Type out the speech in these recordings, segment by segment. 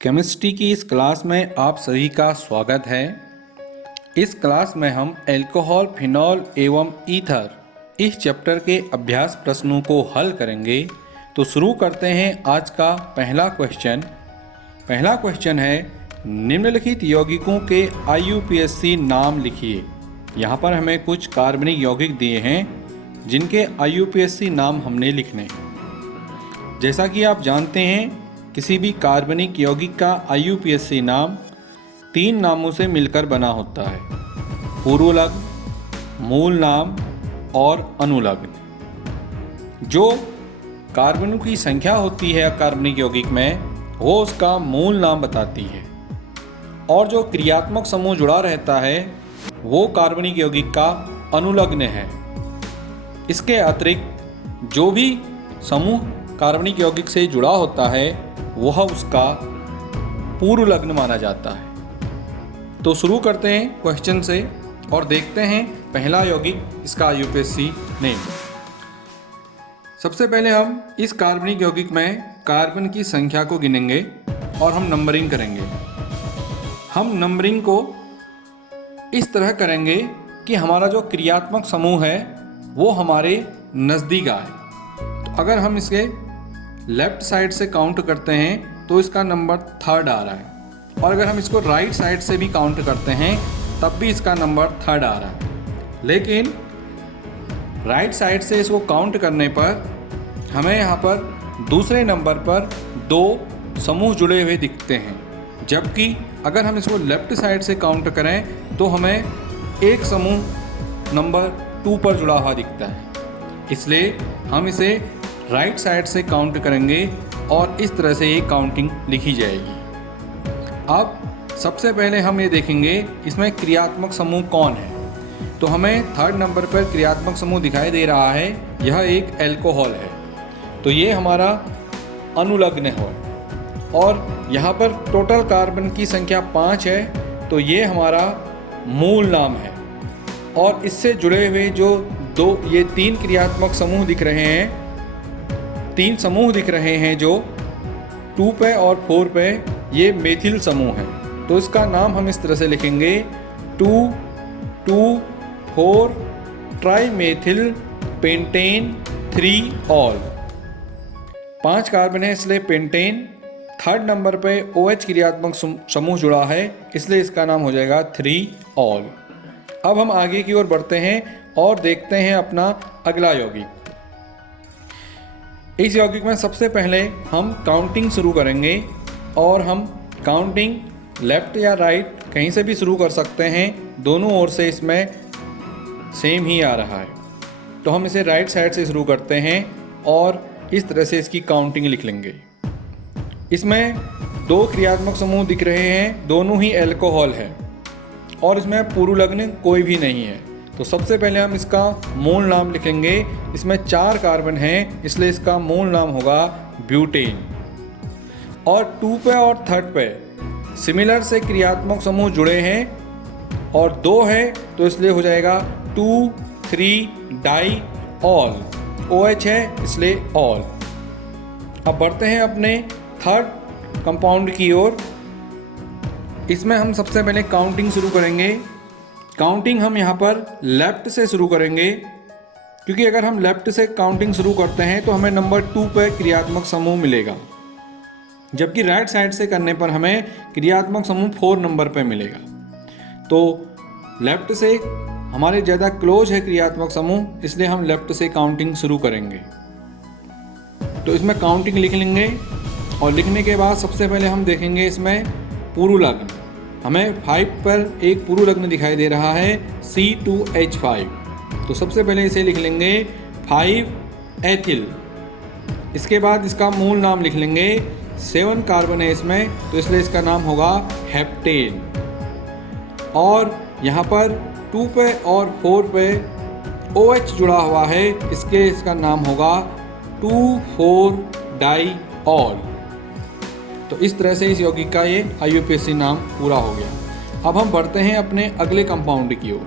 Chemistry की इस class में आप सभी का स्वागत है। इस क्लास में हम अल्कोहल, फिनॉल एवं ईथर इस चैप्टर के अभ्यास प्रश्नों को हल करेंगे। तो शुरू करते हैं आज का पहला क्वेश्चन। पहला क्वेश्चन है, निम्नलिखित यौगिकों के IUPAC नाम लिखिए। यहाँ पर हमें कुछ कार्बनिक यौगिक दिए हैं जिनके IUPAC नाम हमने लिखने हैं। जैसा कि आप जानते हैं, किसी भी कार्बनिक यौगिक का IUPAC नाम 3 नामों से मिलकर बना होता है: पूर्वलग्न, मूल नाम और अनुलग्न। जो कार्बनों की संख्या होती है कार्बनिक यौगिक में, वो उसका मूल नाम बताती है, और जो क्रियात्मक समूह जुड़ा रहता है वो कार्बनिक यौगिक का अनुलग्न है। इसके अतिरिक्त जो भी समूह कार्बनिक यौगिक से जुड़ा होता है वह उसका पूर्वलग्न माना जाता है। तो शुरू करते हैं क्वेश्चन से और देखते हैं पहला यौगिक, इसका IUPAC नेम। सबसे पहले हम इस कार्बनिक यौगिक में कार्बन की संख्या को गिनेंगे और हम नंबरिंग करेंगे। हम नंबरिंग को इस तरह करेंगे कि हमारा जो क्रियात्मक समूह है वो हमारे नज़दीक आए। तो अगर हम इसके लेफ्ट साइड से काउंट करते हैं तो इसका नंबर 3rd आ रहा है, और अगर हम इसको राइट साइड से भी काउंट करते हैं तब भी इसका नंबर 3rd आ रहा है। लेकिन राइट साइड से इसको काउंट करने पर हमें यहाँ पर दूसरे नंबर पर 2 समूह जुड़े हुए दिखते हैं, जबकि अगर हम इसको लेफ्ट साइड से काउंट करें तो हमें एक समूह नंबर 2 पर जुड़ा हुआ दिखता है। इसलिए हम इसे राइट साइड से काउंट करेंगे और इस तरह से ये काउंटिंग लिखी जाएगी। अब सबसे पहले हम ये देखेंगे इसमें क्रियात्मक समूह कौन है। तो हमें 3rd नंबर पर क्रियात्मक समूह दिखाई दे रहा है, यह एक अल्कोहल है। तो ये हमारा अनुलग्न है, और यहाँ पर टोटल कार्बन की संख्या 5 है, तो ये हमारा मूल नाम है। और इससे जुड़े हुए जो ये 3 क्रियात्मक समूह दिख रहे हैं, 3 समूह दिख रहे हैं जो 2 पे और 4 पे, ये मेथिल समूह है। तो इसका नाम हम इस तरह से लिखेंगे 2,2,4 ट्राइमेथिल पेंटेन 3 ऑल। 5 कार्बन है इसलिए पेंटेन। 3rd नंबर पे OH क्रियात्मक समूह जुड़ा है, इसलिए इसका नाम हो जाएगा 3 ऑल। अब हम आगे की ओर बढ़ते हैं और देखते हैं अपना अगला यौगिक। इस यौगिक में सबसे पहले हम काउंटिंग शुरू करेंगे, और हम काउंटिंग लेफ्ट या राइट कहीं से भी शुरू कर सकते हैं, दोनों ओर से इसमें सेम ही आ रहा है। तो हम इसे राइट साइड से शुरू करते हैं और इस तरह से इसकी काउंटिंग लिख लेंगे। इसमें 2 क्रियात्मक समूह दिख रहे हैं, दोनों ही अल्कोहल है, और इसमें पूर्वलग्न कोई भी नहीं है। तो सबसे पहले हम इसका मूल नाम लिखेंगे। इसमें 4 कार्बन हैं, इसलिए इसका मूल नाम होगा ब्यूटेन। और 2 पे और 3rd पे सिमिलर से क्रियात्मक समूह जुड़े हैं, और 2 है तो इसलिए हो जाएगा 2,3 डाई ऑल। OH है इसलिए ऑल। अब बढ़ते हैं अपने 3rd कंपाउंड की ओर। इसमें हम सबसे पहले काउंटिंग शुरू करेंगे। काउंटिंग हम यहाँ पर लेफ्ट से शुरू करेंगे, क्योंकि अगर हम लेफ्ट से काउंटिंग शुरू करते हैं तो हमें नंबर 2 पर क्रियात्मक समूह मिलेगा, जबकि राइट साइड से करने पर हमें क्रियात्मक समूह 4 नंबर पर मिलेगा। तो लेफ्ट से हमारे ज़्यादा क्लोज है क्रियात्मक समूह, इसलिए हम लेफ्ट से काउंटिंग शुरू करेंगे। तो इसमें काउंटिंग लिख लेंगे, और लिखने के बाद सबसे पहले हम देखेंगे इसमें पूर्वलग्न। हमें 5 पर एक पूर्वलग्न दिखाई दे रहा है, C2H5। तो सबसे पहले इसे लिख लेंगे 5 एथिल। इसके बाद इसका मूल नाम लिख लेंगे। 7 कार्बन है इसमें, तो इसलिए इसका नाम होगा हेप्टेन। और यहाँ पर 2 पे और 4 पे OH जुड़ा हुआ है, इसका नाम होगा 2,4 डाई ऑल। तो इस तरह से इस यौगिक का ये IUPAC नाम पूरा हो गया। अब हम बढ़ते हैं अपने अगले कंपाउंड की ओर।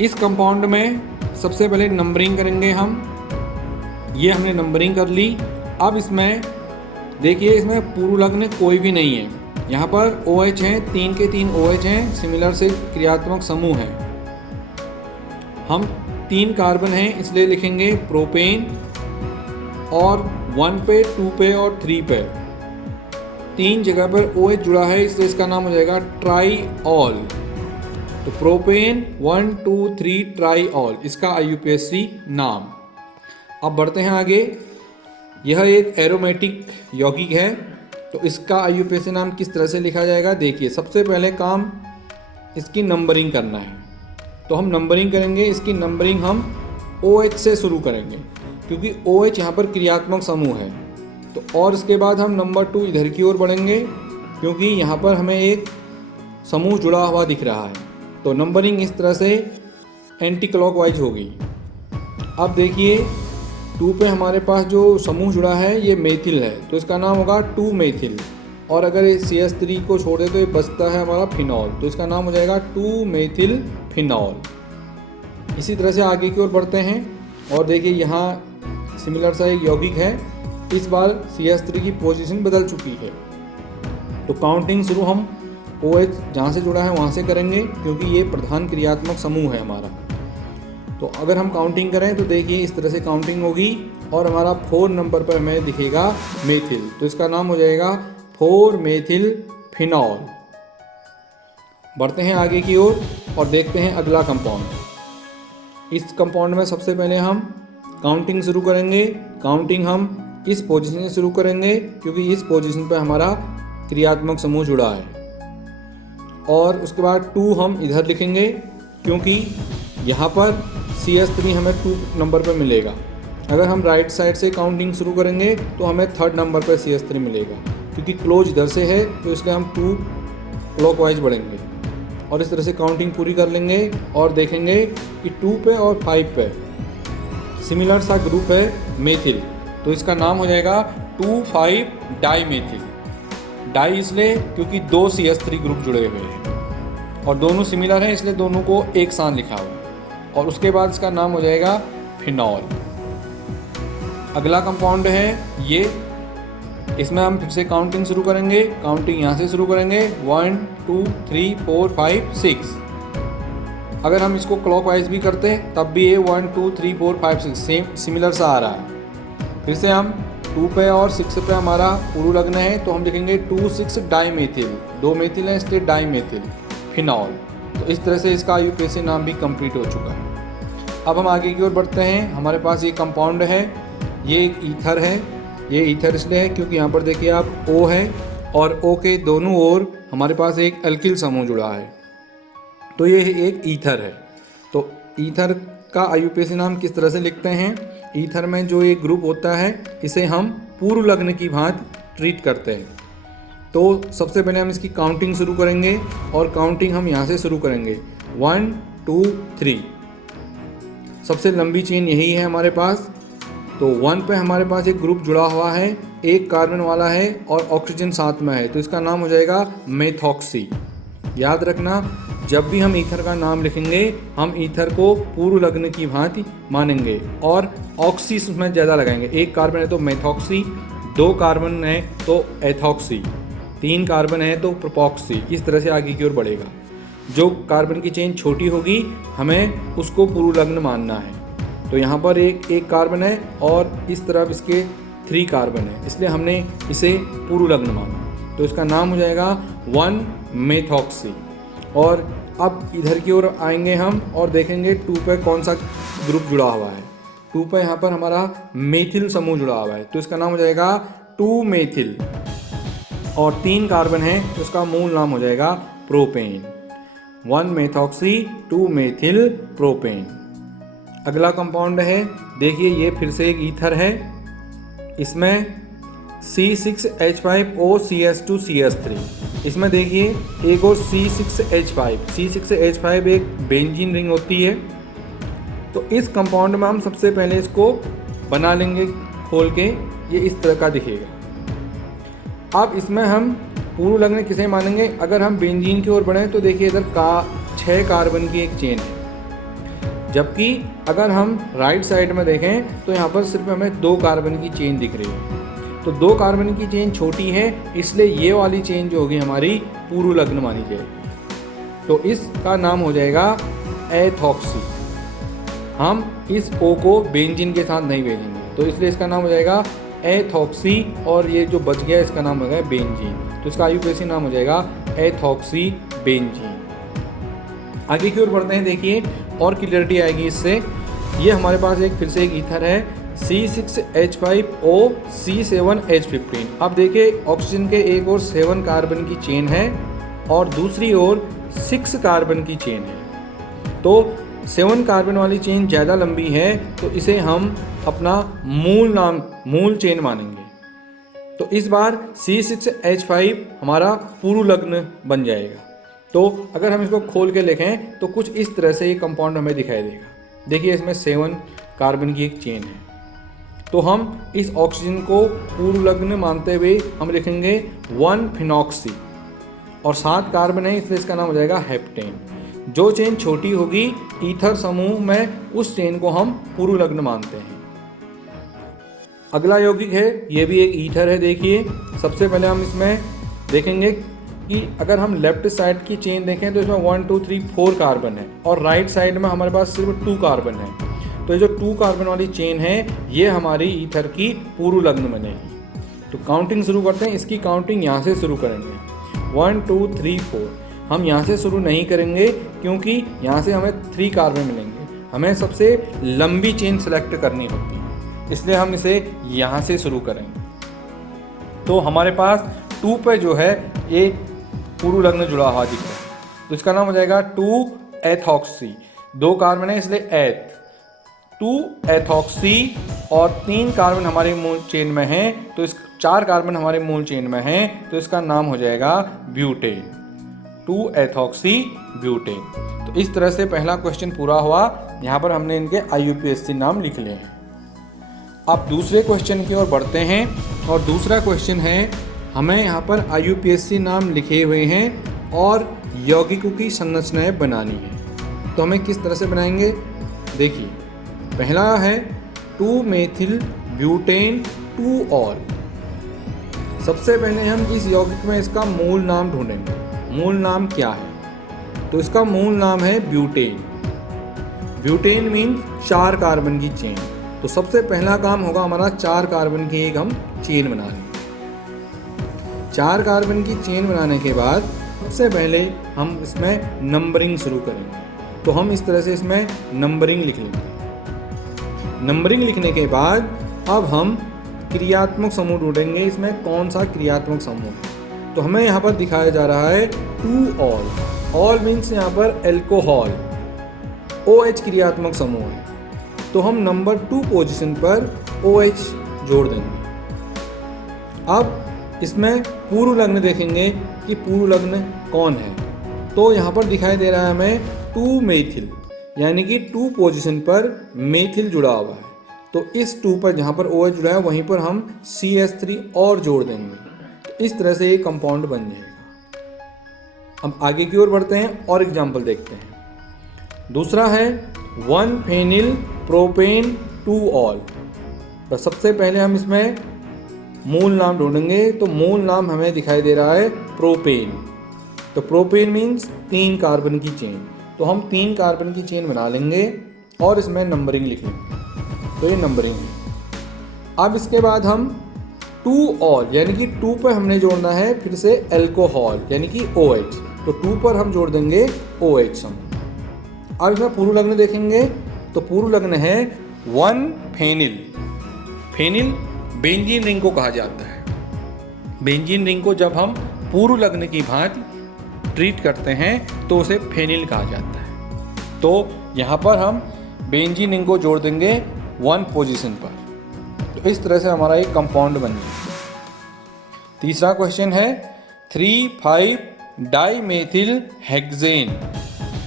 इस कंपाउंड में सबसे पहले नंबरिंग करेंगे हम। ये हमने नंबरिंग कर ली। अब इसमें देखिए इसमें पूर्वलग्न कोई भी नहीं है। यहाँ पर OH हैं, 3 के 3 OH हैं, सिमिलर से क्रियात्मक समूह है। हम 3 कार्बन हैं इसलिए लिखेंगे प्रोपेन, और 1 पे, 2 पे और 3 पे 3 जगह पर OH जुड़ा है इसलिए इसका नाम हो जाएगा ट्राईऑल। तो प्रोपेन 1 2 3 ट्राईऑल, इसका IUPAC नाम। अब बढ़ते हैं आगे। यह एक एरोमेटिक यौगिक है, तो इसका IUPAC नाम किस तरह से लिखा जाएगा। देखिए सबसे पहले काम इसकी नंबरिंग करना है, तो हम नंबरिंग करेंगे। इसकी नंबरिंग हम OH से शुरू करेंगे क्योंकि OH यहाँ पर क्रियात्मक समूह है। तो और इसके बाद हम नंबर 2 इधर की ओर बढ़ेंगे क्योंकि यहाँ पर हमें एक समूह जुड़ा हुआ दिख रहा है। तो नंबरिंग इस तरह से एंटी क्लॉकवाइज होगी। अब देखिए 2 पे हमारे पास जो समूह जुड़ा है ये मेथिल है, तो इसका नाम होगा 2 मेथिल। और अगर ये CH3 को छोड़ दे तो ये बचता है हमारा फिनॉल, तो इसका नाम हो जाएगा 2 मेथिल फिनॉल। इसी तरह से आगे की ओर बढ़ते हैं और देखिए यहाँ सिमिलर सा एक यौगिक है। इस बार CH3 की पोजीशन बदल चुकी है, तो काउंटिंग शुरू हम OH जहाँ से जुड़ा है वहाँ से करेंगे क्योंकि ये प्रधान क्रियात्मक समूह है हमारा। तो अगर हम काउंटिंग करें तो देखिए इस तरह से काउंटिंग होगी और हमारा 4 नंबर पर हमें दिखेगा मेथिल, तो इसका नाम हो जाएगा 4 मेथिल फिनॉल। बढ़ते हैं आगे की ओर और देखते हैं अगला कंपाउंड। इस कंपाउंड में सबसे पहले हम काउंटिंग शुरू करेंगे। काउंटिंग हम इस पोजीशन से शुरू करेंगे क्योंकि इस पोजीशन पर हमारा क्रियात्मक समूह जुड़ा है, और उसके बाद 2 हम इधर लिखेंगे क्योंकि यहाँ पर CH3 हमें 2 नंबर पर मिलेगा। अगर हम राइट साइड से काउंटिंग शुरू करेंगे तो हमें 3rd नंबर पर CH3 मिलेगा, क्योंकि क्लोज इधर से है तो इसलिए हम 2 क्लॉकवाइज बढ़ेंगे और इस तरह से काउंटिंग पूरी कर लेंगे और देखेंगे कि 2 पे और 5 पे सिमिलर सा ग्रुप है मेथिल, तो इसका नाम हो जाएगा 2,5 डाई मेथिल। डाई इसलिए क्योंकि 2 CH3 ग्रुप जुड़े हुए हैं और दोनों सिमिलर हैं इसलिए दोनों को एक साथ लिखा हुआ है, और उसके बाद इसका नाम हो जाएगा फिनॉल। अगला कंपाउंड है ये, इसमें हम फिर से काउंटिंग शुरू करेंगे। काउंटिंग यहाँ से शुरू करेंगे 1 2 3 4 5 6। अगर हम इसको क्लॉकवाइज भी करते हैं तब भी ये 1 2 3 4 5 6 सेम सिमिलर सा आ रहा है। फिर से हम 2 पे और 6 पे हमारा पूर्वलग्न है, तो हम लिखेंगे 2,6 डाई मेथिल। 2 मेथिल है इसलिए डाई मेथिल फिनॉल। तो इस तरह से इसका IUPAC नाम भी कंप्लीट हो चुका है। अब हम आगे की ओर बढ़ते हैं। हमारे पास ये कंपाउंड है, ये एक ईथर है। ये ईथर इसलिए है क्योंकि यहाँ पर देखिए आप O है और O के दोनों ओर हमारे पास एक एल्किल समूह जुड़ा है, तो ये एक ईथर है। तो ईथर का IUPAC नाम किस तरह से लिखते हैं। ईथर में जो एक ग्रुप होता है इसे हम पूर्वलग्न की भांति ट्रीट करते हैं। तो सबसे पहले हम इसकी काउंटिंग शुरू करेंगे और काउंटिंग हम यहाँ से शुरू करेंगे 1 2 3। सबसे लंबी चेन यही है हमारे पास। तो 1 पे हमारे पास एक ग्रुप जुड़ा हुआ है, एक कार्बन वाला है और ऑक्सीजन साथ में है, तो इसका नाम हो जाएगा मेथॉक्सी। याद रखना जब भी हम ईथर का नाम लिखेंगे हम ईथर को पूर्वलग्न की भांति मानेंगे और ऑक्सी उसमें ज़्यादा लगाएंगे। एक कार्बन है तो मेथॉक्सी, 2 कार्बन है तो एथॉक्सी, 3 कार्बन है तो प्रोपॉक्सी। इस तरह से आगे की ओर बढ़ेगा। जो कार्बन की चेन छोटी होगी हमें उसको पूर्वलग्न मानना है। तो यहाँ पर एक कार्बन है और इस तरफ इसके 3 कार्बन है, इसलिए हमने इसे पूर्वलग्न माना, तो इसका नाम हो जाएगा 1 मेथॉक्सी। और अब इधर की ओर आएंगे हम और देखेंगे 2 पे कौन सा ग्रुप जुड़ा हुआ है। 2 पे यहाँ पर हमारा मेथिल समूह जुड़ा हुआ है, तो इसका नाम हो जाएगा 2 मेथिल। और 3 कार्बन है तो इसका मूल नाम हो जाएगा प्रोपेन। 1 methoxy 2 methyl propane. अगला कंपाउंड है, देखिए ये फिर से एक ईथर है। इसमें C6H5OCH2CH3। इसमें देखिए एक और C6H5 एक बेंजीन रिंग होती है। तो इस कंपाउंड में हम सबसे पहले इसको बना लेंगे खोल के, ये इस तरह का दिखेगा। अब इसमें हम पूर्वलग्न किसे मानेंगे। अगर हम बेंजीन की ओर बढ़ें तो देखिए इधर 6 कार्बन की एक चेन है, जबकि अगर हम राइट साइड में देखें तो यहाँ पर सिर्फ हमें 2 कार्बन की चेन दिख रही है। तो तो 2 कार्बन की चेन छोटी है, इसलिए ये वाली चेन जो होगी हमारी पूर्व लग्न मानी जाएगी। तो इसका नाम हो जाएगा एथॉक्सी। हम इस O को बेंजीन के साथ नहीं भेजेंगे, तो इसलिए इसका नाम हो जाएगा एथॉक्सी, और ये जो बच गया इसका नाम हो गया बेंजीन। तो इसका IUPAC नाम हो जाएगा एथॉक्सी बेंजीन। आगे की ओर बढ़ते हैं, देखिए और क्लियरिटी आएगी इससे। ये हमारे पास फिर से एक ईथर है C6H5O C7H15। अब देखिए ऑक्सीजन के एक और 7 कार्बन की चेन है और दूसरी ओर 6 कार्बन की चेन है। तो 7 कार्बन वाली चेन ज़्यादा लंबी है, तो इसे हम अपना मूल चेन मानेंगे। तो इस बार C6H5 हमारा पूर्व लग्न बन जाएगा। तो अगर हम इसको खोल के लिखें तो कुछ इस तरह से ये कंपाउंड हमें दिखाई देगा। देखिए इसमें 7 कार्बन की एक चेन है, तो हम इस ऑक्सीजन को पूर्व लग्न मानते हुए हम लिखेंगे 1-फिनॉक्सी, और 7 कार्बन है इसलिए इसका नाम हो जाएगा हेप्टेन। जो चेन छोटी होगी ईथर समूह में, उस चेन को हम पूर्व लग्न मानते हैं। अगला यौगिक है, ये भी एक ईथर है। देखिए सबसे पहले हम इसमें देखेंगे कि अगर हम लेफ्ट साइड की चेन देखें तो इसमें 1 2 3 4 कार्बन है, और राइट साइड में हमारे पास सिर्फ 2 कार्बन है। तो ये जो 2 कार्बन वाली चेन है ये हमारी ईथर की पूर्व लग्न बनेगी। तो काउंटिंग शुरू करते हैं। इसकी काउंटिंग यहाँ से शुरू करेंगे, 1 2 3 4। हम यहाँ से शुरू नहीं करेंगे क्योंकि यहाँ से हमें 3 कार्बन मिलेंगे, हमें सबसे लंबी चेन सेलेक्ट करनी होती है, इसलिए हम इसे यहाँ से शुरू करेंगे। तो हमारे पास 2 पे जो है ये पूर्व लग्न जुड़ा हुआ दिख रहा है, तो इसका नाम हो जाएगा 2-एथॉक्सी। 2 कार्बन है इसलिए एथ, 2-एथॉक्सी, और 3 कार्बन हमारे मूल चेन में हैं, तो 4 कार्बन हमारे मूल चेन में हैं, तो इसका नाम हो जाएगा ब्यूटेन, 2-एथॉक्सी ब्यूटेन। तो इस तरह से पहला क्वेश्चन पूरा हुआ। यहाँ पर हमने इनके IUPAC नाम लिख लिए हैं। अब दूसरे क्वेश्चन की ओर बढ़ते हैं, और दूसरा क्वेश्चन है, हमें यहाँ पर IUPAC नाम लिखे हुए हैं और यौगिकों की संरचनाएं बनानी है। तो हमें किस तरह से बनाएंगे, देखिए पहला है 2-मेथिल ब्यूटेन 2-ऑल। सबसे पहले हम इस यौगिक में इसका मूल नाम ढूंढेंगे। मूल नाम क्या है, तो इसका मूल नाम है ब्यूटेन। ब्यूटेन मीन्स 4 कार्बन की चेन। तो सबसे पहला काम होगा हमारा 4 कार्बन की एक हम चेन बना लेंगे। 4 कार्बन की चेन बनाने के बाद सबसे पहले हम इसमें नंबरिंग शुरू करेंगे। तो हम इस तरह से इसमें नंबरिंग लिख लेंगे। नंबरिंग लिखने के बाद अब हम क्रियात्मक समूह ढूंढेंगे, इसमें कौन सा क्रियात्मक समूह है। तो हमें यहाँ पर दिखाया जा रहा है 2-ऑल। ऑल मीन्स यहाँ पर एल्कोहल, OH क्रियात्मक समूह है, तो हम नंबर 2 पोजीशन पर OH जोड़ देंगे। अब इसमें पूर्व लग्न देखेंगे कि पूर्व लग्न कौन है। तो यहाँ पर दिखाई दे रहा है हमें 2-मेथिल, यानी कि 2 पोजीशन पर मेथिल जुड़ा हुआ है। तो इस 2 पर जहाँ पर OH जुड़ा है वहीं पर हम CH3 और जोड़ देंगे। तो इस तरह से ये कंपाउंड बन जाएगा। अब आगे की ओर बढ़ते हैं और एग्जाम्पल देखते हैं। दूसरा है 1-फेनिल प्रोपेन 2-ऑल। तो सबसे पहले हम इसमें मूल नाम ढूंढेंगे। तो मूल नाम हमें दिखाई दे रहा है प्रोपेन। तो प्रोपेन मीन्स 3 कार्बन की चेन। तो हम 3 कार्बन की चेन बना लेंगे और इसमें नंबरिंग लिख लेंगे। तो ये नंबरिंग है। अब इसके बाद हम 2-ऑल यानी कि 2 पर हमने जोड़ना है फिर से एल्कोहल यानी कि OH। तो 2 पर हम जोड़ देंगे OH समूह। अब इसमें पूर्व लग्न देखेंगे तो पूर्व लग्न है 1-फेनिल। फेनिल बेंजीन रिंग को कहा जाता है। बेंजीन रिंग को जब हम पूर्व लग्न की भांति ट्रीट करते हैं तो उसे फेनिल कहा जाता है। तो यहाँ पर हम बेंजीन रिंग को जोड़ देंगे 1 पोजीशन पर। तो इस तरह से हमारा एक कंपाउंड बन जाएगा। तीसरा क्वेश्चन है 3,5 डाईमेथिल हेक्सेन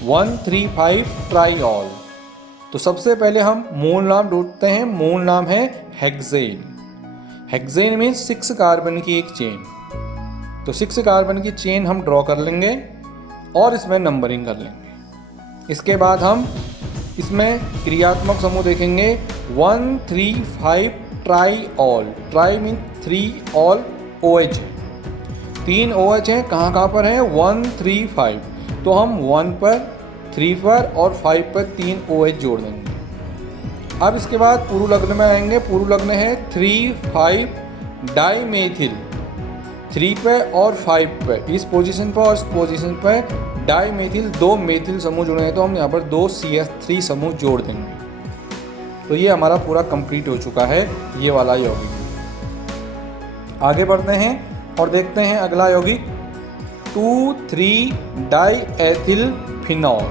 1,3,5 ट्राईऑल। तो सबसे पहले हम मूल नाम ढूंढते हैं। मूल नाम है हेक्सेन। हेक्सेन में 6 कार्बन की एक चेन। तो 6 कार्बन की चेन हम ड्रॉ कर लेंगे और इसमें नंबरिंग कर लेंगे। इसके बाद हम इसमें क्रियात्मक समूह देखेंगे 1, 3, 5 ट्राईऑल। ट्राई मीन 3 ऑल OH है, 3 OH हैं। कहाँ कहाँ पर हैं? 1 3 5। तो हम 1 पर, 3 पर और 5 पर 3 OH जोड़ देंगे। अब इसके बाद पूर्व लग्न में आएंगे। पूर्व लग्न है 3 5 डाईमेथिल। 3 पे और 5 पे, इस पोजीशन पर और इस पोजीशन पर डाईमेथिल 2 मेथिल समूह जुड़े हैं, तो हम यहाँ पर 2 CH3 समूह जोड़ देंगे। तो ये हमारा पूरा कंप्लीट हो चुका है, ये वाला यौगिक। आगे बढ़ते हैं और देखते हैं अगला यौगिक 2 3 डाईएथिल फिनॉल।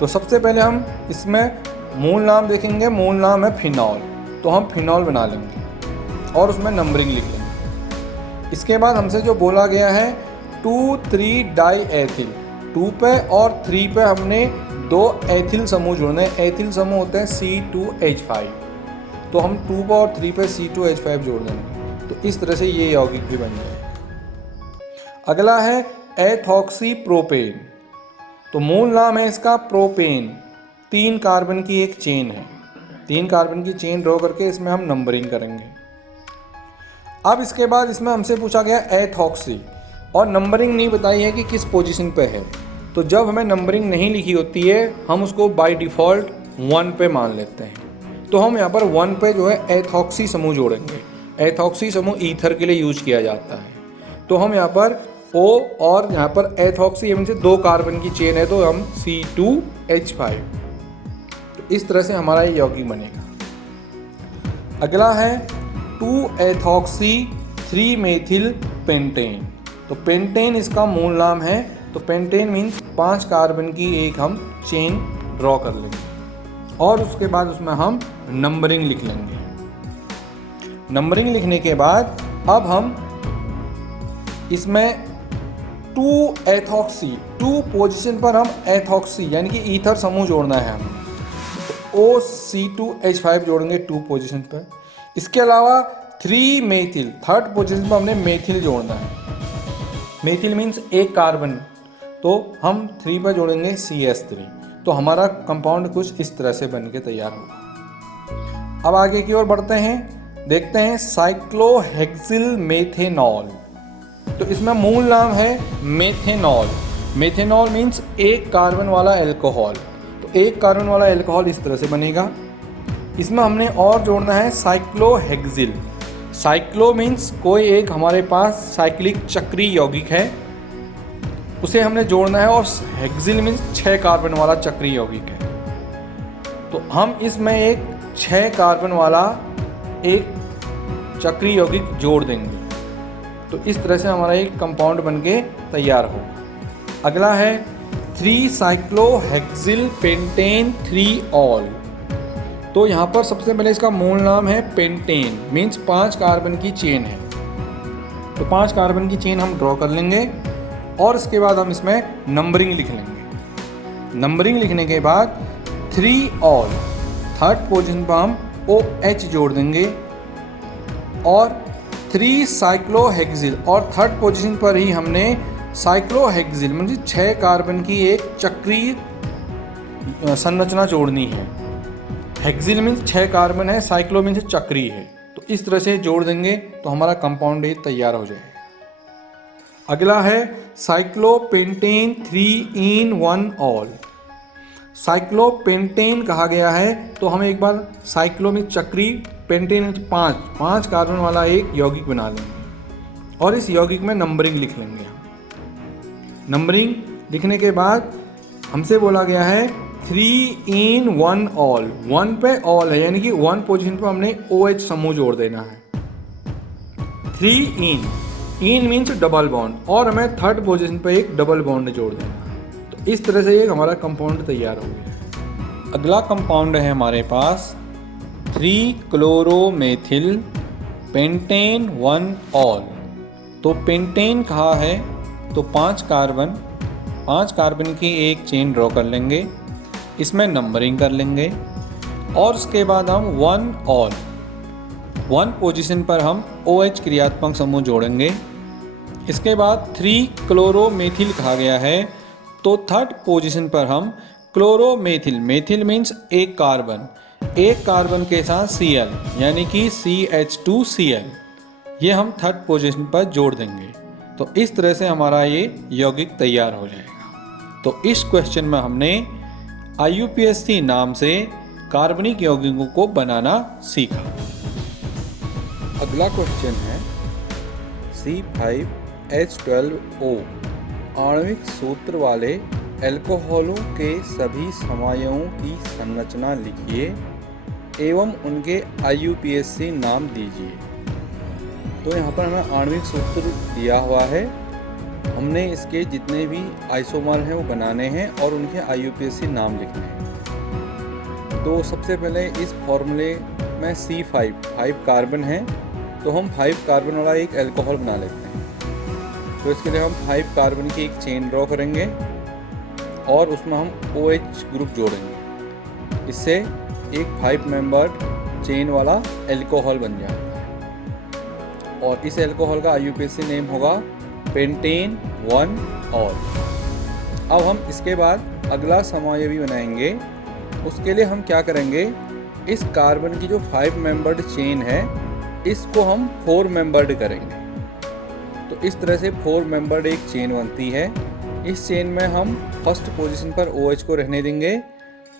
तो सबसे पहले हम इसमें मूल नाम देखेंगे। मूल नाम है फिनॉल, तो हम फिनॉल बना लेंगे और उसमें नंबरिंग लिख लेंगे। इसके बाद हमसे जो बोला गया है 2 3 डाईएथिल, 2 पे और 3 पे हमने 2 एथिल समूह जोड़ने हैं। एथिल समूह होते हैं C2H5, तो हम 2 पे और 3 पे C2H5 जोड़ देंगे। तो इस तरह से ये यौगिक भी बन जाएगा। अगला है एथॉक्सी प्रोपेन। तो मूल नाम है इसका प्रोपेन। 3 कार्बन की एक चेन है, 3 कार्बन की चेन ड्रॉ करके इसमें हम नंबरिंग करेंगे। अब इसके बाद इसमें हमसे पूछा गया एथॉक्सी, और नंबरिंग नहीं बताई है कि किस पोजीशन पे है। तो जब हमें नंबरिंग नहीं लिखी होती है, हम उसको बाय डिफ़ॉल्ट 1 पे मान लेते हैं। तो हम यहाँ पर 1 पे जो है एथॉक्सी समूह जोड़ेंगे। एथॉक्सी समूह ईथर के लिए यूज किया जाता है। तो हम यहाँ पर O और यहाँ पर एथॉक्सी एम से 2 कार्बन की चेन है, तो हम C2H5। तो इस तरह से हमारा ये यौगिक बनेगा। अगला है 2 एथॉक्सी 3 मेथिल पेंटेन। तो पेंटेन इसका मूल नाम है। तो पेंटेन मीन्स 5 कार्बन की एक हम चेन ड्रॉ कर लेंगे और उसके बाद उसमें हम नंबरिंग लिख लेंगे। नंबरिंग लिखने के बाद अब हम इसमें 2 एथॉक्सी, 2 पोजीशन पर हम एथॉक्सी यानी कि ईथर समूह जोड़ना है हमें। तो OC2H5 जोड़ेंगे 2 पोजीशन पर। इसके अलावा 3 मेथिल, 3rd पोजीशन पर हमने मेथिल जोड़ना है। मेथिल मीन्स 1 कार्बन, तो हम 3 पर जोड़ेंगे CH3। तो हमारा कंपाउंड कुछ इस तरह से बन के तैयार होगा। अब आगे की ओर बढ़ते हैं, देखते हैं साइक्लोहेक्सिल मेथेनॉल। तो इसमें मूल नाम है मेथेनॉल। मेथेनॉल मीन्स 1 कार्बन वाला एल्कोहल। तो 1 कार्बन वाला एल्कोहल इस तरह से बनेगा। इसमें हमने और जोड़ना है साइक्लोहेक्सिल। साइक्लो मीन्स कोई एक हमारे पास साइक्लिक चक्री यौगिक है, उसे हमने जोड़ना है, और हेक्सिल मीन्स 6 कार्बन वाला चक्री यौगिक है। तो हम इसमें एक 6 कार्बन वाला एक चक्री यौगिक जोड़ देंगे। तो इस तरह से हमारा एक कंपाउंड बनके तैयार होगा। अगला है 3 साइक्लोहेक्सिल पेंटेन 3 ऑल। तो यहाँ पर सबसे पहले इसका मूल नाम है पेंटेन, मीन्स 5 कार्बन की चेन है। तो 5 कार्बन की चेन हम ड्रॉ कर लेंगे और इसके बाद हम इसमें नंबरिंग लिख लेंगे। नंबरिंग लिखने के बाद 3 ऑल, 3rd पोजीशन पर हम OH जोड़ देंगे और 3 साइक्लोहेक्सिल, और 3rd पोजीशन पर ही हमने साइक्लोहेक्सिल मतलब 6 कार्बन की एक चक्रीय संरचना जोड़नी है। हेक्सिल मीन्स 6 कार्बन है, साइक्लो मीन्स चक्री है। तो इस तरह से जोड़ देंगे तो हमारा कंपाउंड ये तैयार हो जाएगा। अगला है साइक्लोपेंटेन 3 in 1 ऑल। साइक्लोपेंटेन कहा गया है, तो हम एक बार साइक्लो में चक्री, पेंटेन में 5 कार्बन वाला एक यौगिक बना लेंगे और इस यौगिक में नंबरिंग लिख लेंगे हम। नंबरिंग लिखने के बाद हमसे बोला गया है 3 in 1 ऑल। 1 पे ऑल है, यानी कि 1 पोजीशन पर हमने OH समूह जोड़ देना है। 3 in मीन्स डबल बॉन्ड, और हमें 3rd पोजीशन पर एक डबल बॉन्ड जोड़ देना है। तो इस तरह से एक हमारा कंपाउंड तैयार हो गया। अगला कंपाउंड है हमारे पास 3 क्लोरोमेथिल पेंटेन 1 ऑल। तो पेंटेन कहा है, तो 5 कार्बन की एक चेन ड्रॉ कर लेंगे, इसमें नंबरिंग कर लेंगे और उसके बाद हम 1 ऑल, 1 पोजीशन पर हम OH क्रियात्मक समूह जोड़ेंगे। इसके बाद 3 क्लोरोमेथिल कहा गया है, तो 3rd पोजीशन पर हम क्लोरोमेथिल, मेथिल मीन्स 1 कार्बन, एक कार्बन के साथ Cl यानी कि CH2Cl, ये हम थर्ड पोजीशन पर जोड़ देंगे। तो इस तरह से हमारा ये यौगिक तैयार हो जाएगा। तो इस क्वेश्चन में हमने IUPAC नाम से कार्बनिक यौगिकों को बनाना सीखा। अगला क्वेश्चन है C5H12O आणविक सूत्र वाले एल्कोहलों के सभी समवायों की संरचना लिखिए एवं उनके IUPAC नाम दीजिए। तो यहाँ पर हमें आणविक सूत्र दिया हुआ है, हमने इसके जितने भी आइसोमर हैं वो बनाने हैं और उनके IUPAC नाम लिखने हैं। तो सबसे पहले इस फॉर्मूले में C5 कार्बन है, तो हम 5 कार्बन वाला एक एल्कोहल बना लेते हैं। तो इसके लिए हम 5 कार्बन की एक चेन ड्रॉ करेंगे और उसमें हम OH ग्रुप जोड़ेंगे। इससे एक 5 मेंबर्ड चेन वाला एल्कोहल बन जाता है और इस एल्कोहल का IUPAC नेम होगा पेंटेन 1-ऑल। अब हम इसके बाद अगला समवायवी बनाएंगे। उसके लिए हम क्या करेंगे, इस कार्बन की जो 5 मेंबर्ड चेन है इसको हम 4 मेंबर्ड करेंगे। तो इस तरह से 4 मेंबर्ड एक चेन बनती है। इस चेन में हम फर्स्ट पोजीशन पर OH को रहने देंगे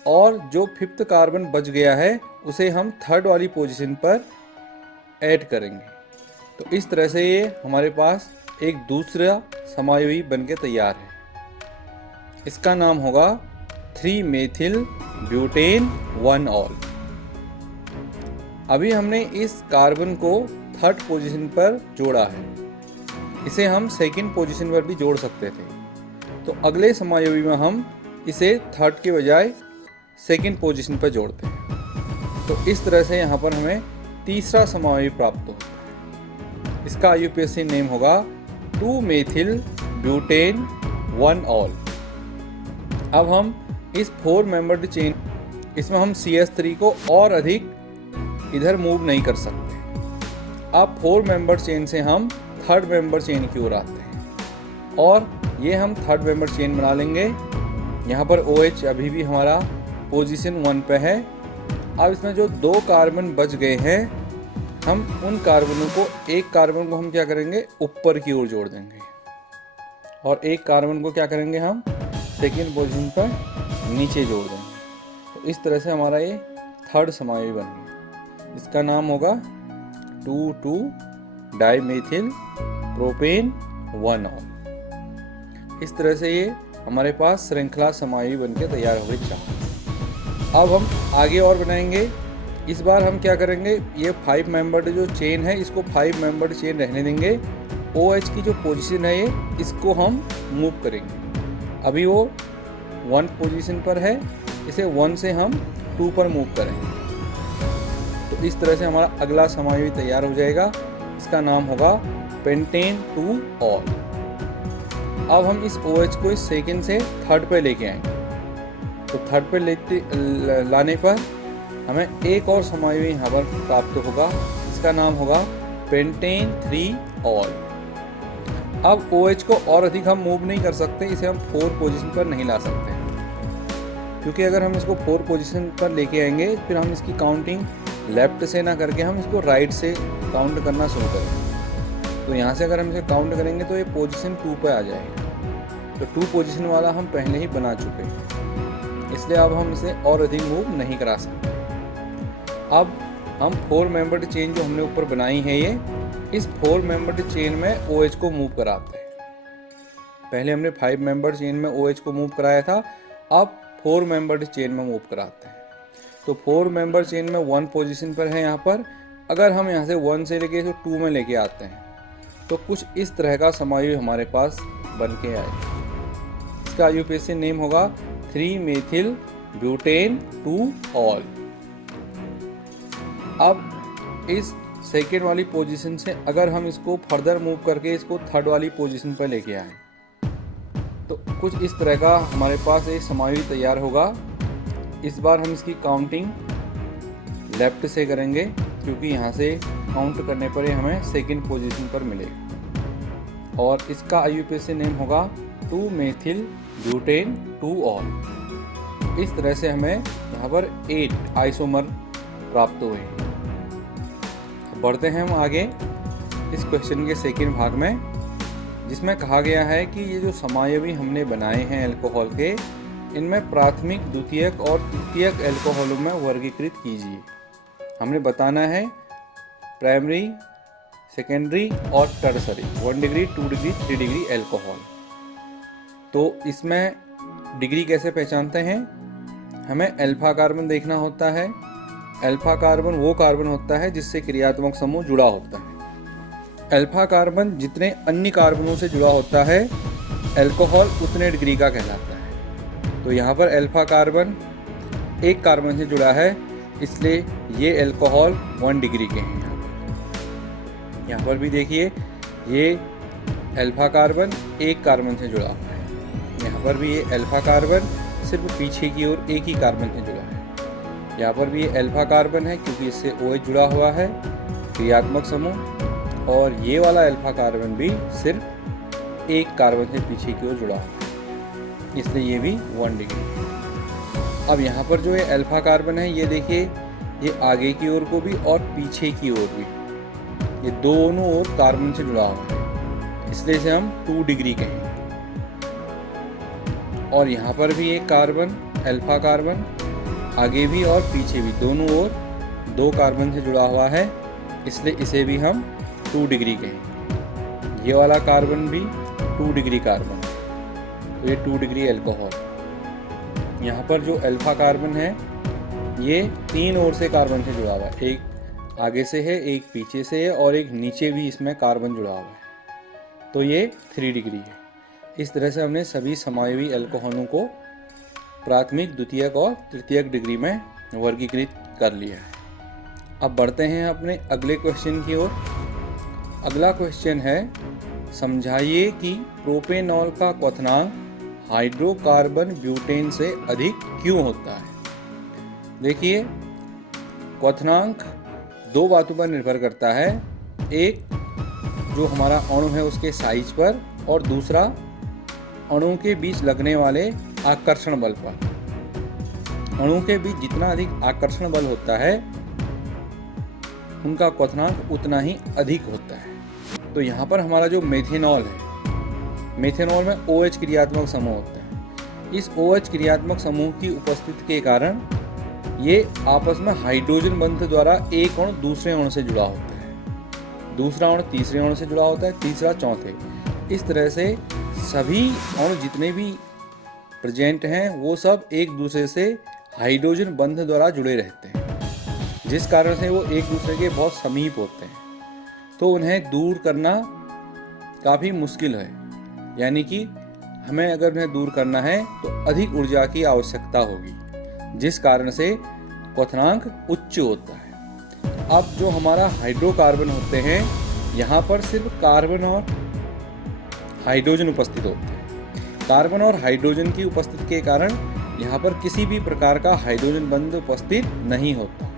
और जो 5th कार्बन बच गया है उसे हम थर्ड वाली पोजीशन पर ऐड करेंगे। तो इस तरह से ये हमारे पास एक दूसरा समवायवी बनके तैयार है। इसका नाम होगा 3-मेथिल ब्यूटेन 1-ऑल। अभी हमने इस कार्बन को थर्ड पोजीशन पर जोड़ा है, इसे हम सेकंड पोजीशन पर भी जोड़ सकते थे। तो अगले समवायवी में हम इसे थर्ड के बजाय सेकंड पोजीशन पर जोड़ते हैं। तो इस तरह से यहाँ पर हमें तीसरा समवायवी प्राप्त होता है। इसका IUPAC नेम होगा 2-मेथिल ब्यूटेन 1-ऑल। अब हम इस 4 मेंबर्ड चेन, इसमें हम CH3 को और अधिक इधर मूव नहीं कर सकते। अब 4 मेंबर चेन से हम थर्ड मेंबर चेन की ओर आते हैं और ये हम थर्ड मेंबर चेन बना लेंगे। यहाँ पर OH अभी भी हमारा पोजीशन 1 पे है। अब इसमें जो 2 कार्बन बच गए हैं, हम उन कार्बनों को, एक कार्बन को हम क्या करेंगे, ऊपर की ओर जोड़ देंगे और एक कार्बन को क्या करेंगे, हम सेकेंड पोजीशन पर नीचे जोड़ देंगे। तो इस तरह से हमारा ये थर्ड समवायवी बन गया। इसका नाम होगा 2,2-डाइमेथिल प्रोपेन 1-ऑल। इस तरह से ये हमारे पास श्रृंखला समवायवी बनके तैयार हो गई 4। अब हम आगे और बनाएंगे। इस बार हम क्या करेंगे, ये 5 मेंबर्ड जो चेन है इसको 5 मेंबर्ड चेन रहने देंगे। OH की जो पोजीशन है ये, इसको हम मूव करेंगे। अभी वो 1 पोजीशन पर है, इसे 1 से हम 2 पर मूव करेंगे। तो इस तरह से हमारा अगला समवायवी तैयार हो जाएगा। इसका नाम होगा पेंटेन 2-ऑल। अब हम इस OH को इस सेकंड से थर्ड पे लेके आएंगे। तो थर्ड पे लाने पर हमें एक और समवायवी यहाँ पर प्राप्त होगा। इसका नाम होगा पेंटेन 3-ऑल। अब OH को और अधिक हम मूव नहीं कर सकते, इसे हम 4 पोजीशन पर नहीं ला सकते, क्योंकि अगर हम इसको 4 पोजीशन पर लेके आएंगे फिर हम इसकी काउंटिंग लेफ्ट से ना करके हम इसको राइट से काउंट करना शुरू करेंगे। तो यहाँ से अगर हम इसे काउंट करेंगे तो ये पोजीशन 2 पे आ जाएगा। तो 2 पोजीशन वाला हम पहले ही बना चुके हैं, इसलिए अब हम इसे और अधिक मूव नहीं करा सकते। अब हम 4 मेंबर्ड चेन जो हमने ऊपर बनाई है, ये इस 4 मेंबर्ड चेन में OH को मूव कराते हैं। पहले हमने 5 मेंबर्ड चेन में OH को मूव कराया था, अब 4 मेंबर्ड चेन में मूव कराते हैं। तो 4 मेंबर चेन में 1 पोजीशन पर है यहाँ पर। अगर हम यहाँ से 1 से लेके तो 2 में लेके आते हैं तो कुछ इस तरह का समवायवी हमारे पास बन के आए। इसका IUPAC नेम होगा 3-मेथिल ब्यूटेन 2-ऑल। अब इस सेकेंड वाली पोजीशन से अगर हम इसको फर्दर मूव करके इसको थर्ड वाली पोजीशन पर लेके आए तो कुछ इस तरह का हमारे पास एक समवायवी तैयार होगा। इस बार हम इसकी काउंटिंग लेफ्ट से करेंगे, क्योंकि यहाँ से काउंट करने पर ही हमें सेकंड पोजीशन पर मिलेगा। और इसका IUPAC नेम होगा 2-मेथिल ब्यूटेन 2-ऑल। इस तरह से हमें यहाँ पर 8 आइसोमर प्राप्त हुए। अब बढ़ते हैं हम आगे इस क्वेश्चन के सेकंड भाग में, जिसमें कहा गया है कि ये जो समायवी हमने बनाए हैं अल्कोहल के, इनमें प्राथमिक, द्वितीयक और तृतीयक अल्कोहलों में वर्गीकृत कीजिए। हमने बताना है प्राइमरी, सेकेंडरी और tertiary, 1 degree, 2 degree, 3 degree alcohol. तो इसमें डिग्री कैसे पहचानते हैं? हमें अल्फा कार्बन देखना होता है। अल्फा कार्बन वो कार्बन होता है जिससे क्रियात्मक समूह जुड़ा होता है। अल्फा कार्बन जितने अन्य कार्बनों से जुड़ा होता है, अल्कोहल उतने डिग्री का कहलाता है। तो यहाँ पर अल्फा कार्बन एक कार्बन से जुड़ा है, इसलिए ये अल्कोहल 1 डिग्री के हैं। यहाँ पर भी देखिए, ये अल्फा कार्बन एक कार्बन से जुड़ा हुआ है। यहाँ पर भी ये अल्फा कार्बन सिर्फ पीछे की ओर एक ही कार्बन से जुड़ा है। यहाँ पर भी ये अल्फा कार्बन है क्योंकि इससे OH जुड़ा हुआ है, क्रियात्मक समूह। और ये वाला अल्फा कार्बन भी सिर्फ एक कार्बन से पीछे की ओर जुड़ा हुआ है, इसलिए ये भी 1 डिग्री है। अब यहाँ पर जो ये अल्फा कार्बन है, ये देखिए, ये आगे की ओर को भी और पीछे की ओर भी, ये दोनों ओर कार्बन से जुड़ा हुआ है, इसलिए इसे हम 2 डिग्री कहेंगे। और यहाँ पर भी एक कार्बन, अल्फा कार्बन, आगे भी और पीछे भी दोनों ओर 2 कार्बन से जुड़ा हुआ है, इसलिए इसे भी हम 2 डिग्री कहेंगे। ये वाला कार्बन भी 2 डिग्री कार्बन, तो ये 2 डिग्री अल्कोहल। यहाँ पर जो अल्फा कार्बन है, ये 3 ओर से कार्बन से जुड़ा हुआ है, एक आगे से है, एक पीछे से है और एक नीचे भी इसमें कार्बन जुड़ा हुआ है, तो ये 3 डिग्री है। इस तरह से हमने सभी समायवी अल्कोहलों को प्राथमिक, द्वितीयक और तृतीयक डिग्री में वर्गीकृत कर लिया है। अब बढ़ते हैं अपने अगले क्वेश्चन की ओर। अगला क्वेश्चन है, समझाइए कि प्रोपेनॉल का क्वथनांक हाइड्रोकार्बन ब्यूटेन से अधिक क्यों होता है। देखिए, क्वथनांक 2 बातों पर निर्भर करता है। एक, जो हमारा अणु है उसके साइज पर, और दूसरा अणुओं के बीच लगने वाले आकर्षण बल पर। अणुओं के बीच जितना अधिक आकर्षण बल होता है, उनका क्वथनांक उतना ही अधिक होता है। तो यहाँ पर हमारा जो मेथेनॉल है, मेथेनॉल में OH क्रियात्मक समूह होता है। इस OH क्रियात्मक समूह की उपस्थिति के कारण ये आपस में हाइड्रोजन बंध द्वारा एक अणु दूसरे अणु से जुड़ा होता है, दूसरा अणु तीसरे अणु से जुड़ा होता है, तीसरा चौथे। इस तरह से सभी अणु जितने भी प्रेजेंट हैं, वो सब एक दूसरे से हाइड्रोजन बंध द्वारा जुड़े रहते हैं, जिस कारण से वो एक दूसरे के बहुत समीप होते हैं। तो उन्हें दूर करना काफ़ी मुश्किल है, यानी कि हमें अगर उन्हें दूर करना है तो अधिक ऊर्जा की आवश्यकता होगी, जिस कारण से क्वथनांक उच्च होता है। अब जो हमारा हाइड्रोकार्बन होते हैं, यहाँ पर सिर्फ कार्बन और हाइड्रोजन उपस्थित होते हैं। कार्बन और हाइड्रोजन की उपस्थिति के कारण यहाँ पर किसी भी प्रकार का हाइड्रोजन बंध उपस्थित नहीं होता।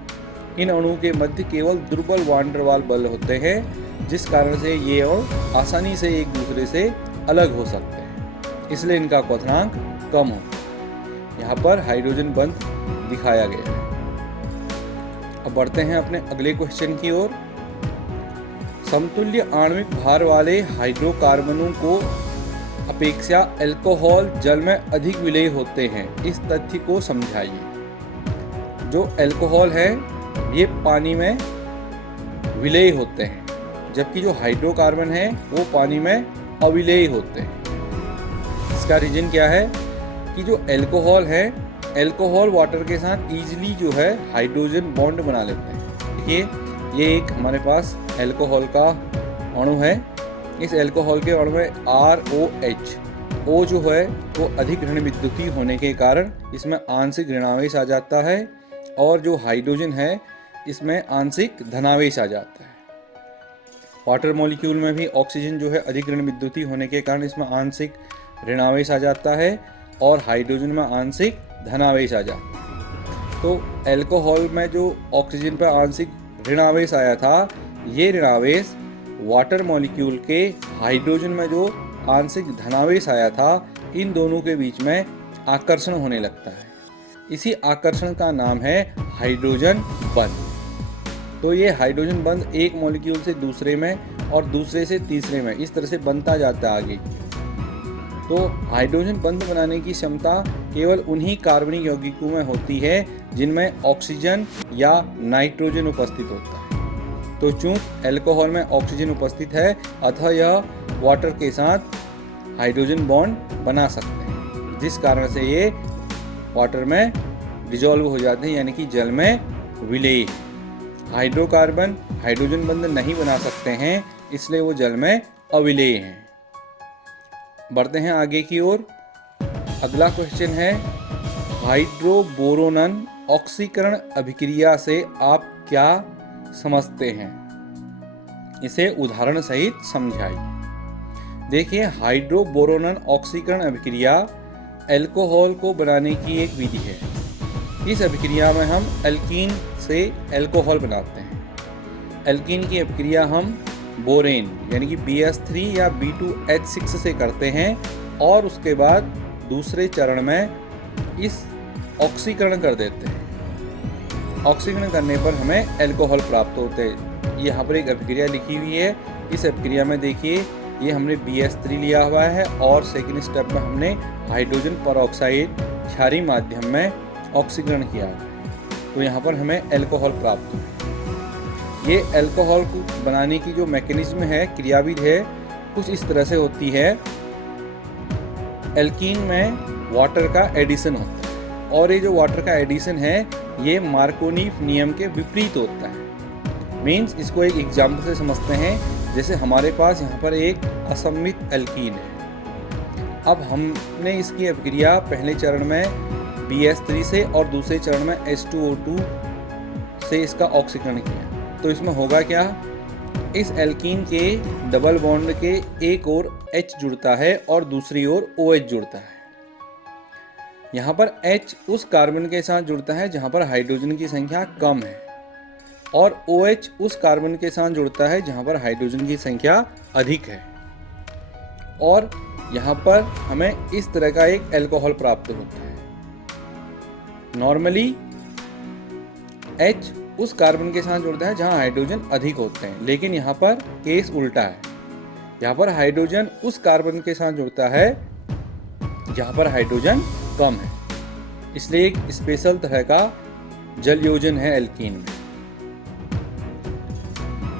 इन अणुओं के मध्य केवल दुर्बल वान डेर वाल बल होते हैं, जिस कारण से ये अणु आसानी से एक दूसरे से अलग हो सकते हैं, इसलिए इनका क्वथनांक कम होता है। यहाँ पर हाइड्रोजन बंध दिखाया गया है। अब बढ़ते हैं अपने अगले क्वेश्चन की ओर। समतुल्य आणविक भार वाले हाइड्रोकार्बनों को अपेक्षा अल्कोहल जल में अधिक विलेय होते हैं, इस तथ्य को समझाइए। जो अल्कोहल है, ये पानी में विलेय होते हैं, जबकि जो हाइड्रोकार्बन है वो पानी में अविलेय होते हैं। इसका रीजन क्या है कि जो अल्कोहल है, अल्कोहल वाटर के साथ इजीली जो है हाइड्रोजन बॉन्ड बना लेते हैं। देखिए, ये एक हमारे पास अल्कोहल का अणु है। इस अल्कोहल के अणु में ROH, O जो है वो अधिक ऋण विद्युतीय होने के कारण इसमें आंशिक ऋणावेश आ जाता है, और जो हाइड्रोजन है इसमें आंशिक धनावेश आ जाता है। वाटर मॉलिक्यूल में भी ऑक्सीजन जो है अधिक ऋण विद्युतीय होने के कारण इसमें आंशिक ऋणावेश आ जाता है, और हाइड्रोजन में आंशिक धनावेश आ जाता है। तो अल्कोहल में जो ऑक्सीजन पर आंशिक ऋणावेश आया था, ये ऋणावेश वाटर मॉलिक्यूल के हाइड्रोजन में जो आंशिक धनावेश आया था, इन दोनों के बीच में आकर्षण होने लगता है। इसी आकर्षण का नाम है हाइड्रोजन बंध। तो ये हाइड्रोजन बंध एक मॉलिक्यूल से दूसरे में और दूसरे से तीसरे में इस तरह से बनता जाता है आगे। तो हाइड्रोजन बंध बनाने की क्षमता केवल उन्हीं कार्बनिक यौगिकों में होती है जिनमें ऑक्सीजन या नाइट्रोजन उपस्थित होता है। तो चूंकि अल्कोहल में ऑक्सीजन उपस्थित है अतः यह वाटर के साथ हाइड्रोजन बॉन्ड बना सकते हैं, जिस कारण से ये वाटर में डिजॉल्व हो जाते हैं, यानी कि जल में विलेय। हाइड्रोकार्बन हाइड्रोजन बंध नहीं बना सकते हैं, इसलिए वो जल में अविलेय हैं। बढ़ते हैं आगे की ओर। अगला क्वेश्चन है, हाइड्रोबोरोनन ऑक्सीकरण अभिक्रिया से आप क्या समझते हैं? इसे उदाहरण सहित समझाइए। देखिए, हाइड्रोबोरोनन ऑक्सीकरण अभिक्रिया अल्कोहल को बनाने की एक विधि है। इस अभिक्रिया में हम एल्कीन से अल्कोहल बनाते हैं। एल्कीन की अभिक्रिया हम बोरेन यानी कि BS3 या B2H6 से करते हैं और उसके बाद दूसरे चरण में इस ऑक्सीकरण कर देते हैं। ऑक्सीकरण करने पर हमें अल्कोहल प्राप्त होते हैं। यहाँ पर एक अभिक्रिया लिखी हुई है। इस अभिक्रिया में देखिए, ये हमने BS3 लिया हुआ है और सेकेंड स्टेप में हमने हाइड्रोजन परऑक्साइड क्षारीय माध्यम में ऑक्सीकरण किया है। तो यहाँ पर हमें अल्कोहल प्राप्त हुआ। ये अल्कोहल को बनाने की जो मैकेनिज्म है, क्रियाविधि है, कुछ इस तरह से होती है। एल्कीन में वाटर का एडिशन होता है और ये जो वाटर का एडिशन है ये मार्कोनी नियम के विपरीत होता है। मीन्स इसको एक एग्जाम्पल से समझते हैं। जैसे हमारे पास यहाँ पर एक असममित एल्कीन है। अब हमने इसकी अभिक्रिया पहले चरण में BS3 से और दूसरे चरण में H2O2 से इसका ऑक्सीकरण किया। तो इसमें होगा क्या, इस एल्कीन के डबल बॉन्ड के एक ओर H जुड़ता है और दूसरी ओर OH जुड़ता है। यहाँ पर H उस कार्बन के साथ जुड़ता है जहाँ पर हाइड्रोजन की संख्या कम है और OH उस कार्बन के साथ जुड़ता है जहाँ पर हाइड्रोजन की संख्या अधिक है। और यहाँ पर हमें इस तरह का एक अल्कोहल प्राप्त होता है। नॉर्मली H उस कार्बन के साथ जुड़ता है जहाँ हाइड्रोजन अधिक होते हैं, लेकिन यहाँ पर केस उल्टा है। यहाँ पर हाइड्रोजन उस कार्बन के साथ जुड़ता है जहाँ पर हाइड्रोजन कम है। इसलिए एक स्पेशल तरह का जल योजन है एल्कीन में।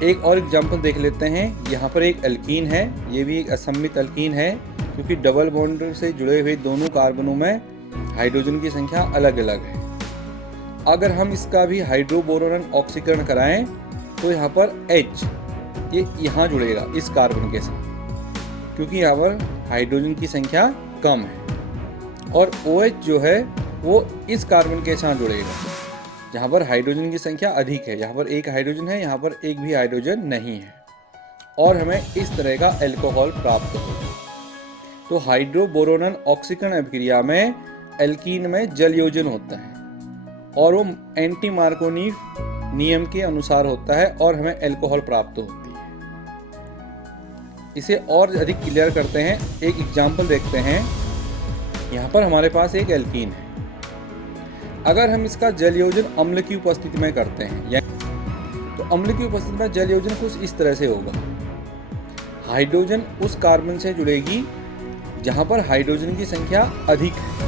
एक और एग्जाम्पल देख लेते हैं। यहाँ पर एक एल्कीन है, ये भी एक असममित एल्कीन है क्योंकि डबल बॉन्ड से जुड़े हुए दोनों कार्बनों में हाइड्रोजन की संख्या अलग अलग है। अगर हम इसका भी हाइड्रोबोरोनन ऑक्सीकरण कराएं तो यहाँ पर H ये यहाँ जुड़ेगा इस कार्बन के साथ, क्योंकि यहाँ पर हाइड्रोजन की संख्या कम है। और OH जो है वो इस कार्बन के साथ जुड़ेगा जहाँ पर हाइड्रोजन की संख्या अधिक है। यहाँ पर एक हाइड्रोजन है, यहाँ पर एक भी हाइड्रोजन नहीं है और हमें इस तरह का अल्कोहल प्राप्त होगा। तो हाइड्रोबोरोनन ऑक्सीकरण अभिक्रिया में एल्कीन में जल योजन होता है और वो एंटी मार्कोनी नियम के अनुसार होता है और हमें अल्कोहल प्राप्त होती है। इसे और अधिक क्लियर करते हैं, एक एग्जाम्पल देखते हैं। यहाँ पर हमारे पास एक एल्कीन है। अगर हम इसका जल योजन अम्ल की उपस्थिति में करते हैं तो अम्ल की उपस्थिति में जल योजन कुछ इस तरह से होगा। हाइड्रोजन उस कार्बन से जुड़ेगी जहाँ पर हाइड्रोजन की संख्या अधिक है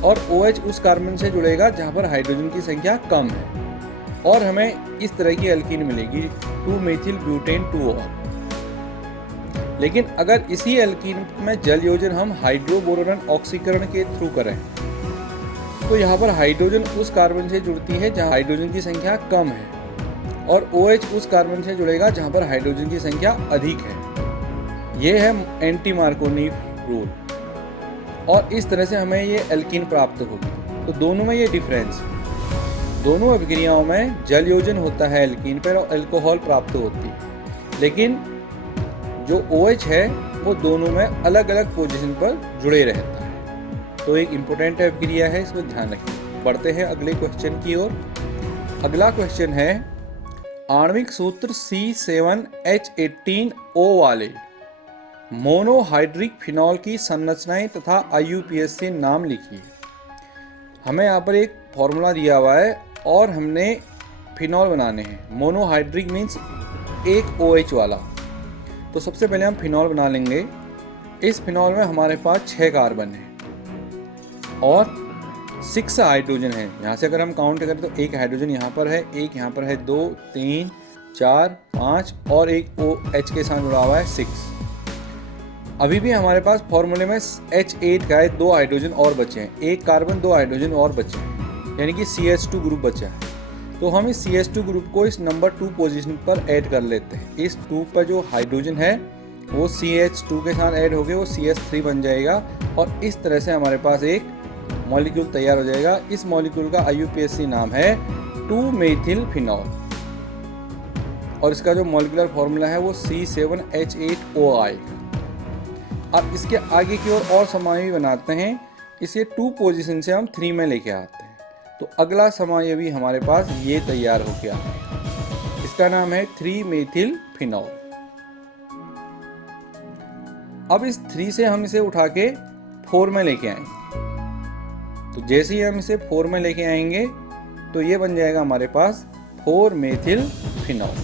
और OH उस कार्बन से जुड़ेगा जहाँ पर हाइड्रोजन की संख्या कम है और हमें इस तरह की एल्कीन मिलेगी 2-मेथिल ब्यूटेन 2-ऑल। लेकिन अगर इसी एल्कीन में जल योजन हम हाइड्रोबोरोनन ऑक्सीकरण के थ्रू करें तो यहाँ पर हाइड्रोजन उस कार्बन से जुड़ती है जहाँ हाइड्रोजन की संख्या कम है और OH उस कार्बन से जुड़ेगा जहाँ पर हाइड्रोजन की संख्या अधिक है। यह है एंटी मार्कोनी रूल और इस तरह से हमें ये एल्कीन प्राप्त होगी। तो दोनों में ये डिफरेंस, दोनों अभिक्रियाओं में जल योजन होता है एल्कीन पर और अल्कोहल प्राप्त होती है, लेकिन जो OH है वो दोनों में अलग अलग पोजीशन पर जुड़े रहता है। तो एक इम्पोर्टेंट अभिक्रिया है, इसको ध्यान रखिए। बढ़ते हैं अगले क्वेश्चन की ओर। अगला क्वेश्चन है, आणविक सूत्र C7H18O वाले मोनोहाइड्रिक फिनॉल की संरचनाएं तथा IUPAC से नाम लिखिए। हमें यहाँ पर एक फॉर्मूला दिया हुआ है और हमने फिनॉल बनाने हैं। मोनोहाइड्रिक मीन्स एक OH वाला। तो सबसे पहले हम फिनॉल बना लेंगे। इस फिनॉल में हमारे पास 6 कार्बन है और 6 हाइड्रोजन है। यहाँ से अगर हम काउंट करें तो एक हाइड्रोजन यहाँ पर है, एक यहाँ पर है, 2 3 4 5 और एक OH के साथ जुड़ा हुआ है 6। अभी भी हमारे पास फॉर्मूले में H8 का है, 2 हाइड्रोजन और बचे हैं, एक कार्बन 2 हाइड्रोजन और बचे हैं, यानी कि CH2 ग्रुप बचा है। तो हम इस CH2 ग्रुप को इस नंबर 2 पोजीशन पर ऐड कर लेते हैं। इस 2 पर जो हाइड्रोजन है वो CH2 के साथ ऐड हो गए, वो CH3 बन जाएगा और इस तरह से हमारे पास एक मॉलिक्यूल तैयार हो जाएगा। इस मॉलिक्यूल का IUPAC नाम है 2-मेथिल फिनॉल और इसका जो मॉलिक्यूलर फॉर्मूला है वो C7H8OI। अब इसके आगे की और समाई बनाते हैं। इसे 2 पोजीशन से हम 3 में लेके आते हैं। तो अगला समाई हमारे पास ये तैयार हो गया है। इसका नाम है 3-मेथिल फिनॉल। अब इस 3 से हम इसे उठा के 4 में लेके आएंगे। तो जैसे ही हम इसे 4 में लेके आएंगे तो ये बन जाएगा हमारे पास 4-मेथिल फिनॉल।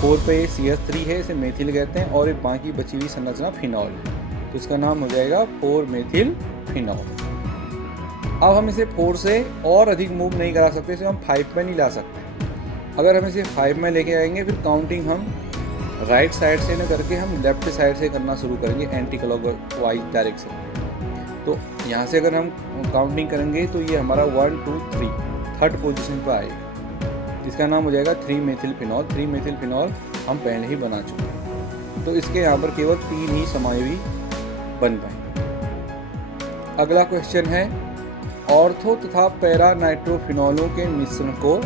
4 पे CH3 है, इसे मेथिल कहते हैं और एक बाकी बची हुई संरचना फिनॉल है, तो इसका नाम हो जाएगा 4-मेथिल फिनॉल। अब हम इसे 4 से और अधिक मूव नहीं करा सकते, इसे हम 5 में नहीं ला सकते। अगर हम इसे 5 में लेके आएंगे फिर काउंटिंग हम राइट साइड से न करके हम लेफ्ट साइड से करना शुरू करेंगे, एंटी क्लॉकवाइज डायरेक्शन। तो यहाँ से अगर हम काउंटिंग करेंगे तो ये हमारा 1 2 3 थर्ड पोजीशन पर आएगा, जिसका नाम हो जाएगा 3-मेथिल फिनॉल। 3-मेथिल फिनॉल हम पहले ही बना चुके हैं, तो इसके यहाँ पर केवल 3 ही समाई बन पाए। अगला क्वेश्चन है, ऑर्थो तथा पैरा नाइट्रोफिनॉलों के मिश्रण को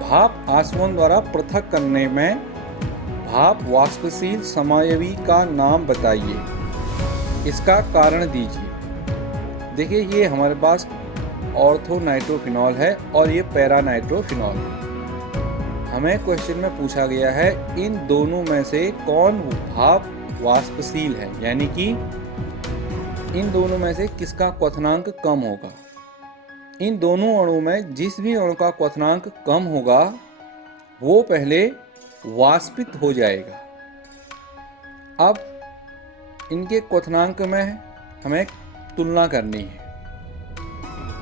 भाप आसवन द्वारा पृथक करने में भाप वाष्पशील समायवी का नाम बताइए, इसका कारण दीजिए। देखिए ये हमारे पास ऑर्थो नाइट्रोफिनॉल है और ये पैरा नाइट्रोफिनॉल है। हमें क्वेश्चन में पूछा गया है इन दोनों में से कौन भाप वाष्पशील है, यानी कि इन दोनों में से किसका क्वथनांक कम होगा। इन दोनों अणुओं में जिस भी अणु का क्वथनांक कम होगा वो पहले वाष्पित हो जाएगा। अब इनके क्वथनांक में हमें तुलना करनी है।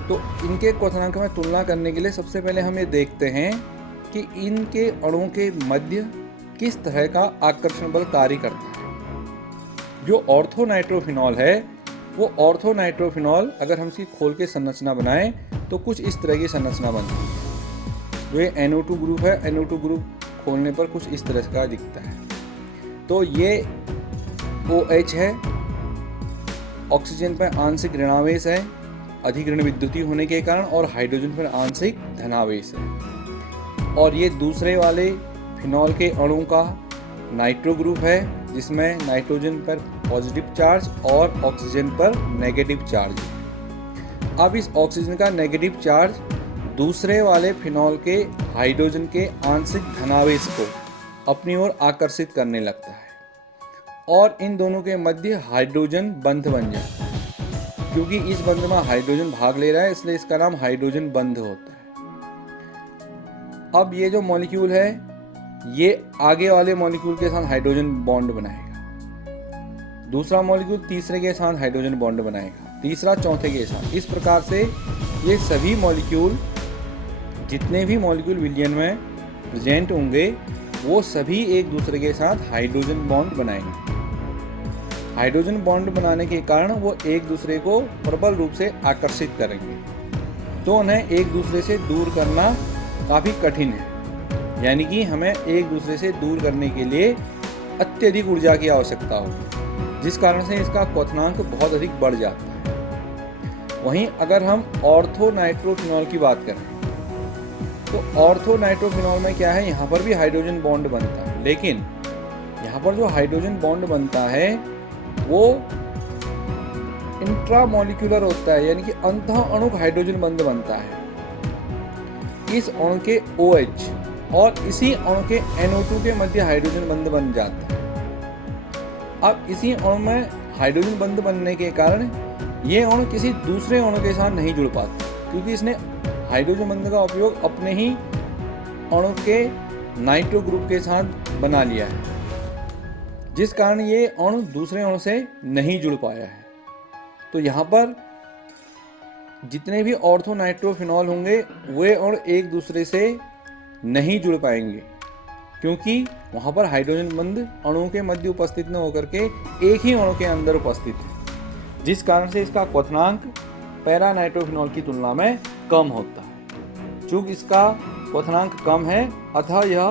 तो इनके क्वथनांक में तुलना करने के लिए सबसे पहले हम ये देखते हैं कि इनके अणुओं के मध्य किस तरह का आकर्षण बल कार्य करता है। जो ऑर्थो नाइट्रोफिनॉल है वो ऑर्थो नाइट्रोफिनॉल अगर हम इसकी खोल के संरचना बनाएं तो कुछ इस तरह की संरचना बनती है। जो ये NO2 ग्रुप है, NO2 ग्रुप खोलने पर कुछ इस तरह का दिखता है। तो ये OH है, ऑक्सीजन पर आंशिक ऋणावेश है अधिकरण विद्युती होने के कारण, और हाइड्रोजन पर आंशिक धनावेश है। और ये दूसरे वाले फिनॉल के अणु का नाइट्रो ग्रुप है जिसमें नाइट्रोजन पर पॉजिटिव चार्ज और ऑक्सीजन पर नेगेटिव चार्ज है। अब इस ऑक्सीजन का नेगेटिव चार्ज दूसरे वाले फिनॉल के हाइड्रोजन के आंशिक धनावेश को अपनी ओर आकर्षित करने लगता है और इन दोनों के मध्य हाइड्रोजन बंध बन जाता है। क्योंकि इस बंध में हाइड्रोजन भाग ले रहा है इसलिए इसका नाम हाइड्रोजन बंध होता है। अब ये जो मॉलिक्यूल है ये आगे वाले मॉलिक्यूल के साथ हाइड्रोजन बॉन्ड बनाएगा, दूसरा मॉलिक्यूल तीसरे के साथ हाइड्रोजन बॉन्ड बनाएगा, तीसरा चौथे के साथ। इस प्रकार से ये सभी मॉलिक्यूल, जितने भी मॉलिक्यूल विलयन में प्रेजेंट होंगे वो सभी एक दूसरे के साथ हाइड्रोजन बॉन्ड बनाएंगे। हाइड्रोजन बॉन्ड बनाने के कारण वो एक दूसरे को प्रबल रूप से आकर्षित करेंगे, तो उन्हें एक दूसरे से दूर करना काफ़ी कठिन है। यानी कि हमें एक दूसरे से दूर करने के लिए अत्यधिक ऊर्जा की आवश्यकता होगी, जिस कारण से इसका क्वथनांक बहुत अधिक बढ़ जाता है। वहीं अगर हम ऑर्थो नाइट्रोफिनॉल की बात करें तो ऑर्थो नाइट्रोफिनॉल में क्या है, यहाँ पर भी हाइड्रोजन बॉन्ड बनता है, लेकिन यहाँ पर जो हाइड्रोजन बॉन्ड बनता है वो इंट्रामॉलिक्यूलर होता है, यानी कि अंतः अणुक हाइड्रोजन बंध बनता है। इस अणु के OH और इसी अणु के NO2 के मध्य हाइड्रोजन बंध बन जाता है। अब इसी अणु में हाइड्रोजन बंध बनने के कारण ये अणु किसी दूसरे अणु के साथ नहीं जुड़ पाता क्योंकि इसने हाइड्रोजन बंध का उपयोग अपने ही अणु के नाइट्रो ग्रुप के साथ बना लिया है, जिस कारण ये अणु दूसरे अणु से नहीं जुड़ पाया है। तो यहाँ पर जितने भी ऑर्थो नाइट्रोफिनॉल होंगे वे अणु एक दूसरे से नहीं जुड़ पाएंगे क्योंकि वहाँ पर हाइड्रोजन बंध अणुओं के मध्य उपस्थित न होकर के एक ही अणु के अंदर उपस्थित है, जिस कारण से इसका क्वथनांक पैरा नाइट्रोफिनॉल की तुलना में कम होता है। चूँकि इसका क्वथनांक कम है अतः यह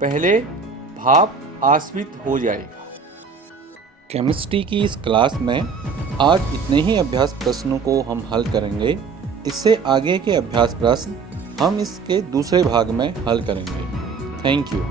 पहले भाप आश्वित हो जाएगा। केमिस्ट्री की इस क्लास में आज इतने ही अभ्यास प्रश्नों को हम हल करेंगे। इससे आगे के अभ्यास प्रश्न हम इसके दूसरे भाग में हल करेंगे। Thank you.